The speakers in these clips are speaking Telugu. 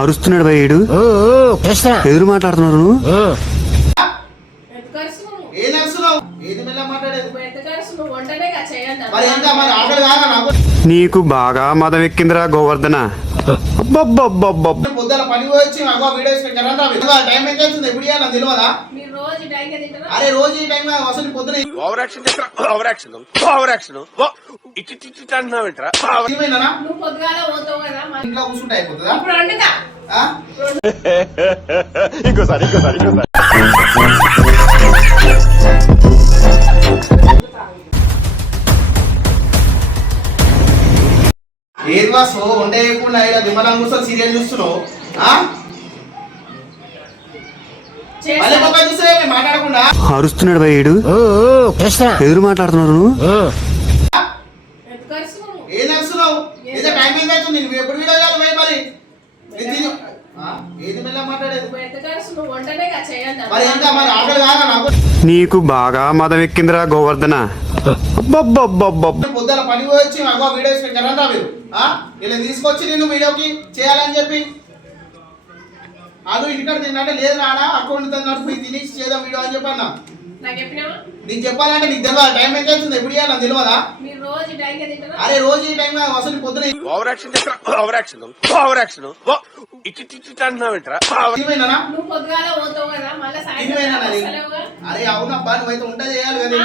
అరుస్తున్నాడు భయ్యుడు ఎదురు మాట్లాడుతున్నారు నీకు బాగా మదం ఎక్కిందిరా గోవర్ధన. పొద్దున పని వచ్చి టైం ఎంత అవుతుంది ఎప్పుడు తెలియదా? అరే రోజు ఈ టైం అసలు పొద్దున ఇంట్లో కూర్చుంటే అయిపోతుందా? ఇంకోసారి ఏది వాసు వంట చేయకుండా దిమ్మలం కూర్చొని సీరియల్ చూస్తున్నావు. మాట్లాడకుండా అరుస్తున్నాడు భయ్యుడు ఎదురు మాట్లాడుతున్నారు. ఏం నడుస్తున్నావు? ఏదో టైం ఎంత అవుతుంది? నువ్వు ఎప్పుడు వీడియో చేయాలి భయ్? మరి ఏది మెల్ల మాట్లాడేది? మరి ఎంత మరి ఆకలి కాదా నాకు? నీకు బాగా మదం ఎక్కిందిరా గోవర్ధన. పొద్దున పని వచ్చి వీడియో తీసుకుంటారా మీరు? ఇలా తీసుకొచ్చి నేను వీడియోకి చేయాలని చెప్పి అది ఇంటికాడ తింటే లేదు రాడా అకౌంట్ నడుపు తిని చేద్దాం వీడియో అని చెప్పన్నా. నీకు చెప్పాలంటే నీకు తెలియదా? టైం ఎంత అవుతుంది ఎప్పుడు చేయాలని తెలియదా? అరే రోజు ఈ టైం అసలు పొద్దున అరే అవునబ్బా నువ్వైతే ఉంటే చేయాలి కదా.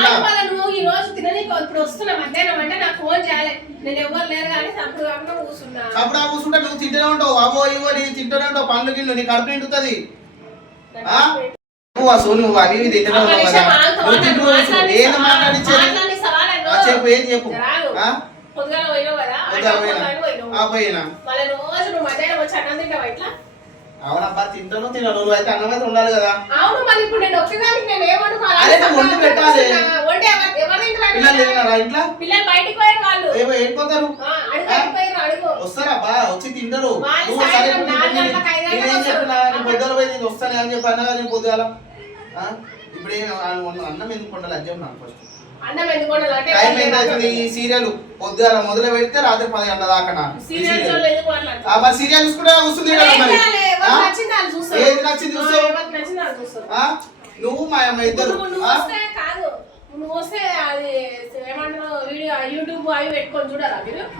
అప్పుడు కూర్చుంటే నువ్వు తింటూనే ఉంటావు. అవో ఇవో నీ తింటూనే ఉంటావు. పనులు గిళ్ళు నీ కడుపు నిండుతుంది. నువ్వు అవి ఇవి తింటూనే ఉంటావు కదా. ఏది మాట్లాడించేది చెప్పు. ఏం చెప్పు. పోయినా అవునబ్బా తింటాను తినను. నువ్వు అయితే అన్నం అయితే ఉండాలి కదా. వండి పెట్టాలి. పిల్లలు తిన్నారా ఇంట్లో? ఏడిపోతారు వస్తారబ్బా వచ్చి తింటారు. నువ్వు సరే నేనేం చెప్పినా నీ పొద్దుల పోయి నేను వస్తానే అని చెప్పి అన్నగా నేను పొద్దుగాల. ఇప్పుడు అన్నం ఎందుకు ఉండాలి అని చెప్పి నాకు ఫస్ట్ టైం ఎంత అవుతుంది? ఈ సీరియల్ పొద్దుగాల మొదలు పెడితే రాత్రి 10 గంటల దాకా. మరి సీరియల్ చూసుకుంటే వస్తుంది కదా. మరి ఏది నచ్చింది చూస్తావు నువ్వు మా అమ్మ ఇద్దరు.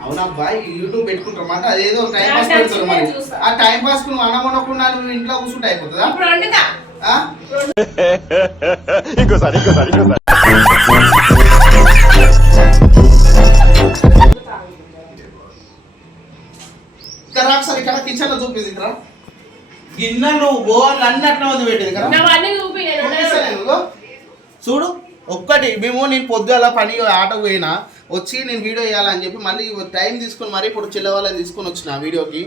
అవునబ్బా యూట్యూబ్ పెట్టుకుంటారన్నమాట. అదేదో టైం పాస్ పెడతారు. మరి ఆ టైం పాస్ నువ్వు అన్నం వండకుండా నువ్వు ఇంట్లో కూర్చుంటే అయిపోతుందా? ఇంకోసారి ఒకసారి ఇక్కడ కిచెన్ లో చూపింది ఇక్కడ గిన్నెలు బోర్లు అన్ని అట్లా ఉంది పెట్టింది కదా. చూడు ఒక్కటి మేము నేను పొద్దుల పని ఆటకు పోయినా వచ్చి నేను వీడియో వేయాలని చెప్పి మళ్ళీ టైం తీసుకుని మరి ఇప్పుడు చిల్లవాళ్ళని తీసుకొని వచ్చిన వీడియోకి.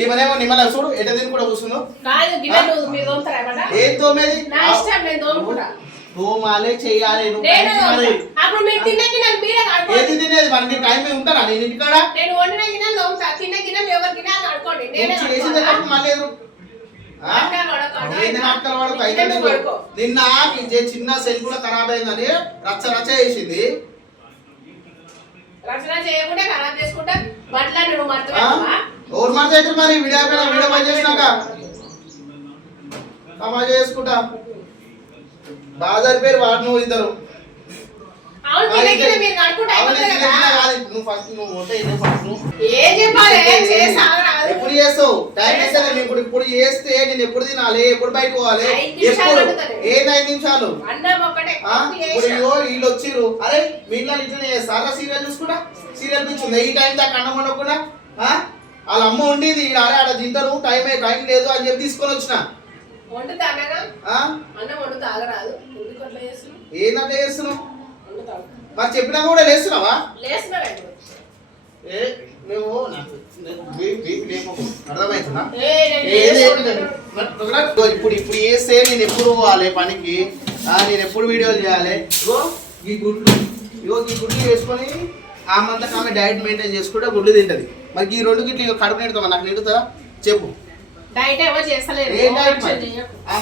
ఈమెనేమో నిమ్మల చూడు ఎట దీన్ని కూడా కూర్చుందో. ఏం తోమేది? తోమాలే చెయ్యాలి. ఏది తినేది? మరి నీ టైం ఉంటారా నేను ఇంటికాడ? మళ్ళీ నిన్న చిన్న సెల్ కూడా ఖరాబ్ అయిందని రచ్చ చేసింది. ఎవరు మాట అయితే మరి వీడియో పని చేసినాక సమాజ చేసుకుంటా బాగా పేరు వాడు నువ్వు ఇద్దరు. ఎప్పుడు చేస్తావు? టైం వేస్తే ఇప్పుడు చేస్తే నేను ఎప్పుడు తినాలి, ఎప్పుడు బయట పోవాలి, ఎప్పుడు ఏది 5 నిమిషాలు వీళ్ళు వచ్చిర్రు. అరే వీళ్ళ ఇట్లనే చేస్తారా? సీరియల్ చూసుకుంటా సీరియల్ కూర్చుంది ఈ టైం దాకా అన్నం వండకుండా. వాళ్ళ అమ్మ ఉండేది అరే ఆడ తింటారు టైం లేదు అని చెప్పి తీసుకొని వచ్చిన. ఏంటంటే చేస్తున్నావు? మరి చెప్పినా కూడా లేస్తున్నావా? నువ్వు అర్థమవుతుందా? ఇప్పుడు చేస్తే నేను ఎప్పుడు పోవాలి పనికి, నేను ఎప్పుడు వీడియోలు చేయాలి. ఈ గుడ్లు వేసుకొని ఆమంతా ఆమె డైట్ మెయింటైన్ చేసుకుంటే గుడ్లు తింటది. మరి ఈ 2 గిట్లు కడుపు నిండుతావా? నాకు నిండుతుందా చెప్పు.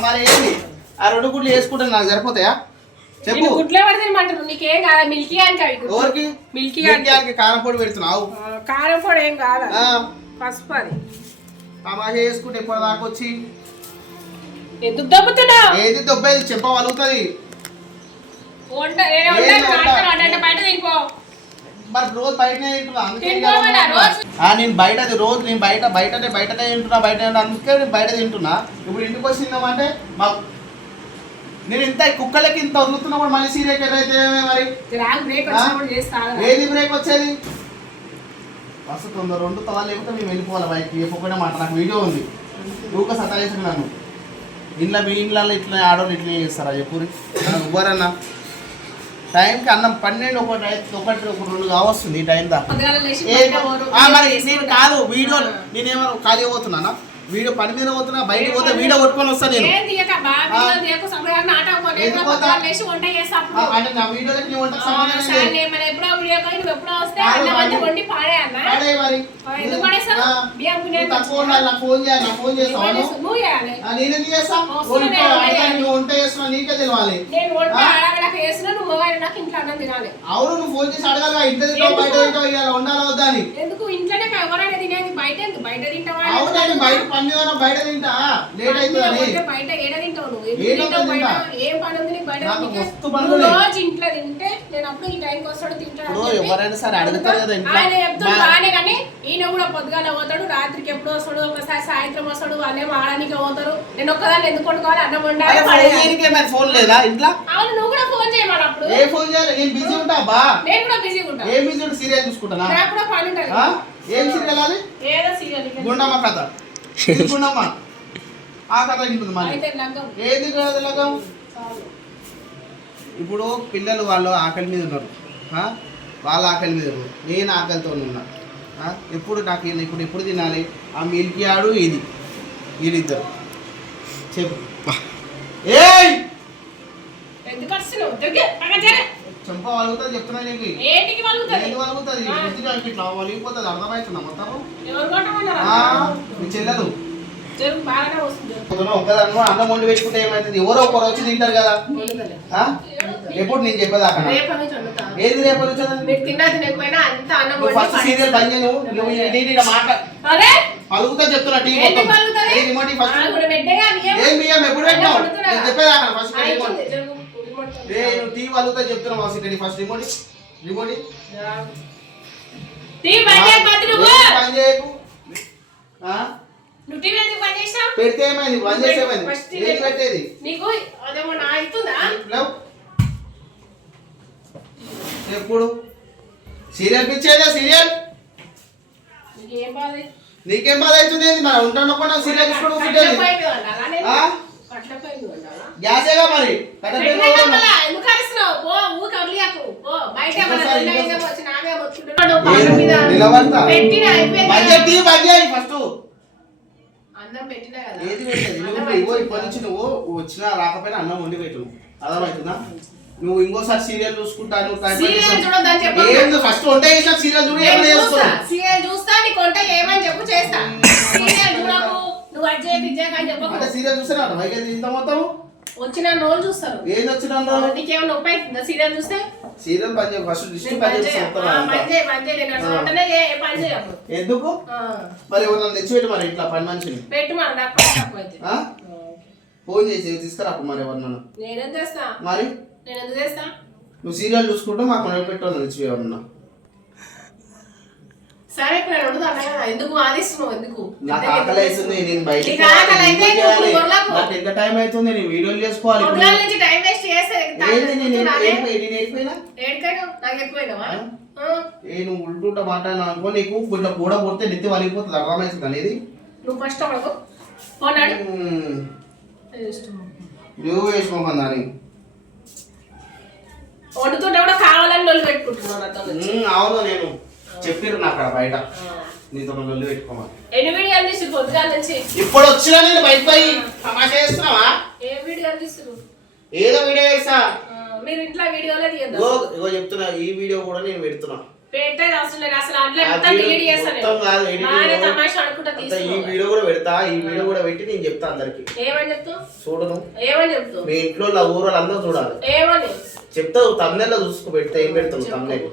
మరి ఏంటి ఆ 2 గుడ్లు వేసుకుంటే నాకు సరిపోతాయా? చెప్పు గుడ్లే పడతామంటారు నీకేం కాదా మిల్కీ అని ఎవరికి మిల్కీ గారికి కారం పొడి పెడుతున్నావు కారం పొడి ఏం కాదా పసుపు అది తమాషా చేసుకుంటే ఎప్పుడు దాకా వచ్చి ఎందుకు దొబ్బుతున్నావు ఏది దొబ్బేది చెప్పగలుగుతుంది బయట తినిపో మరి రోజు బయటనే తింటున్నా అందుకే నేను బయటది రోజు నేను బయటనే తింటున్నా బయట అందుకే నేను బయట తింటున్నా ఇప్పుడు ఇంటికి వచ్చిందామంటే మా నేను ఇంత కుక్కలకి ఇంత వదులుతున్నప్పుడు మళ్ళీ సీరియల్ అయితే మరి ఏది బ్రేక్ వచ్చేది ఫస్ట్ తొందర 2 తవాలు లేకపోతే మేము వెళ్ళిపోవాలి బయటకి చెప్పకపోయినా మాట నాకు వీడియో ఉంది ఊక సతాయించు నన్ను ఇంట్లో మీ ఇంట్లో ఇట్లా ఆడవాళ్ళు ఇట్లా చేస్తారా చెప్పురి ఇవ్వరన్నా టైంకి అన్నం 12 ఒకటి 2 కావస్తుంది ఈ టైం దాకా మరి నేను కాదు వీడియో నేనేమో ఖాళీ పోతున్నానా వీడియో పని మీద పోతున్నా బయటకు పోతే వీడియో కొట్టుకొని వస్తాను నేను అంటే నా వీడియోలకి నీ వంటకు సంబంధం ఫోన్ చేయాలి నా ఫోన్ చేస్తాను నేనేం చేస్తా నువ్వు వంట చేస్తున్నా నీకే తెలియాలి అవును నువ్వు ఫోన్ చేసి అడగాలి ఇంట్లో బయట ఇవ్వాలి ఉండాలి వద్దా అని అవునండి బయట పని బయట తింటా లేట్ అవుతుంది బయట ఏడ తింటావు ఏం పని ఉంది నీకు బయట రోజు ఇంట్లో తింటే నేను అప్పుడు ఈ టైంకి వస్తాడు తింటాడు ఎవరైనా సరే అడుగుతారు కదా ఆయన చెప్తాడు బాగానే కానీ ఈయన కూడా పొద్దుగాల పోతాడు రాత్రికి ఎప్పుడు వస్తాడు ఒకసారి సాయంత్రం వస్తాడు వాళ్ళేమో ఆడడానికి పోతారు నేను ఒక్కదాన్ని ఎందుకు కొట్టుకోవాలి అన్నం వండాలి ఫోన్ లేదా ఇంట్లో అవును నువ్వు కూడా ఫోన్ చేయమని అప్పుడు ఏ ఫోన్ చేయాలి నేను బిజీ ఉంటా బా నేను కూడా బిజీగా ఉంటా ఏం బిజీ ఉంటా సీరియల్ చూసుకుంటానా నాకు కూడా పని ఉంటుంది ఏం సీరియల్ అది ఏదో సీరియల్ గుండమ్మ కథ గుండమ్మ ఆ కథ ఉంటుంది మళ్ళీ ఏది లగం ఇప్పుడు పిల్లలు వాళ్ళు ఆకలి మీద ఉన్నారు వాళ్ళ ఆకలి మీద ఉన్నారు నేను ఆకలితో ఉన్నా ఎప్పుడు నాకు ఇప్పుడు ఎప్పుడు తినాలి ఆ మిల్కీ ఆడు ఇది వీళ్ళిద్దరు చెప్పు ఏయ్ చెంప వలుగుతుంది చెప్తున్నా నీకు ఏంటి వలుగుతుంది ఇట్లా వలిగిపోతుంది అర్థమవుతుందా మొత్తం మీ చెల్లెలు ఒక్కదాన్ని అన్నం వండి పెట్టుకుంటే ఏమైతుంది ఎవరో ఒకరు వచ్చి తింటారు కదా ఎప్పుడు నేను చెప్పేదాకా ఏది రేపు ఫస్ట్ సీరియల్ బంద్ నువ్వు మాట పలుకుతా చెప్తున్నా టీ ఏం బియ్యం ఎప్పుడు పెట్టావు నేను చెప్పేదాకా ఫస్ట్ నువ్వు టీ వలుగుతా చెప్తున్నావు ఫస్ట్ రిమోట్ పని చేయకు పెడితే ఏమైంది బంద్ చేసేమైంది ఏం పెట్టేది ఎప్పుడు సీరియల్ పిచ్చేదా సీరియల్ నీకేం బాధ అవుతుంది మరి ఉంటాను సీరియల్ గ్యాసేగా మరి నిలబడతా ఫస్ట్ ఏది పెట్టేది ఇప్పటి నుంచి నువ్వు వచ్చినా రాకపోయినా అన్నం వండి పెట్టు అర్థమవుతుందా నువ్వు ఇంకోసారి సీరియల్ చూసుకుంటాను ఫస్ట్ వంట చేసిన సీరియల్ చూడు అంటే సీరియల్ చూస్తాను ఇంత మొత్తం వచ్చిన రోజు చూస్తారు ఏం వచ్చిన నీకేమైనా నొప్పి అవుతుందా సీరియల్ చూస్తే సీరియల్ పని చేయ ఫస్ట్ ఎందుకు మరి ఎవరైనా తెచ్చిపెట్టు మరి ఇట్లా పని మనిషిని ఫోన్ చేసి తీసుకురా మరి ఎవరినన్నా నేనేం చేస్తా మరి నేను ఎందుకు చేస్తా నువ్వు సీరియల్ చూసుకుంటూ మాకు మనం పెట్టాలి తెచ్చి ఎవరన్నా సరే ఎందుకు వాదిస్తున్నావు ఎందుకు నాకు ఆకలి అవుతుంది నేను బయట నాకు ఎంత టైం అవుతుంది నేను వీడియోలు చేసుకోవాలి నువ్వు ఉల్టుంటా మాట్లాడినా అనుకో నీకు ఇట్లా కూడా కొడితే నెత్తి వలిగిపోతుంది అర్థమవుతుంది అనేది నువ్వు ఫస్ట్ నువ్వు వేసుకోమని దాన్ని వండుతుంటే కూడా కావాలని లొల్లి పెట్టుకుంటున్నాను అవును నేను చెప్పారు నాకు అక్కడ బయట నీతో లొల్లి పెట్టుకోమని ఎన్ని వీడియోలు తీసి పొద్దుగాల నుంచి ఇప్పుడు వచ్చినా నేను బయట పోయి తమాషా చేస్తున్నావా ఏ వీడియోలు తీస్తారు ఏదో వీడియో చేస్తా మీరు ఇంట్లో వీడియోలే తీయద్దు ఇగో చెప్తున్నా ఈ వీడియో కూడా నేను పెడుతున్నా పెట్టేది అవసరం లేదు అసలు అందులో ఆ మొత్తం వీడియో డిలీట్ చేస్తాను మొత్తం కాదు, edit బాగానే video. తమాషా అనుకుంటా అంతా ఈ తీసుకో వీడియో కూడా పెడతా, ఈ వీడియో కూడా పెట్టి నేను చెప్తా అందరికి. ఏమని చెప్తావు చూడను ఏమని చెప్తావు మీ ఇంట్లో ఊరు వాళ్ళందరూ చూడాలి. ఏమని చెప్తావు తమ్నెల్లో చూసుకో పెడితే ఏం పెడతావు తమ్నెల్